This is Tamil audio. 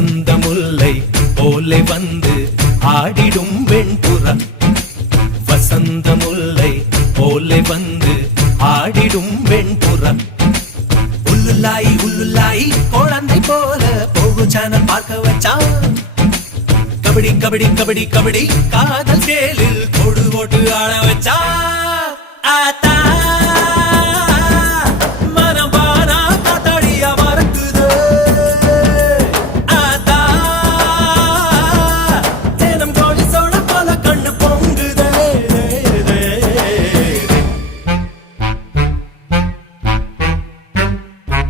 வசந்த முல்லை போலே வந்து ஆடிடும் வெண்புறா. வசந்த முல்லை போலே வந்து ஆடிடும் வெண்புறா. உள்ளுல்லாய் உள்ளுல்லாய் குழந்தை போல போகு சேனல் பார்க்க வச்சான். கபடி கபடி கபடி கபடி காதல் சேலில் கொடு போட்டு ஆட வச்சா.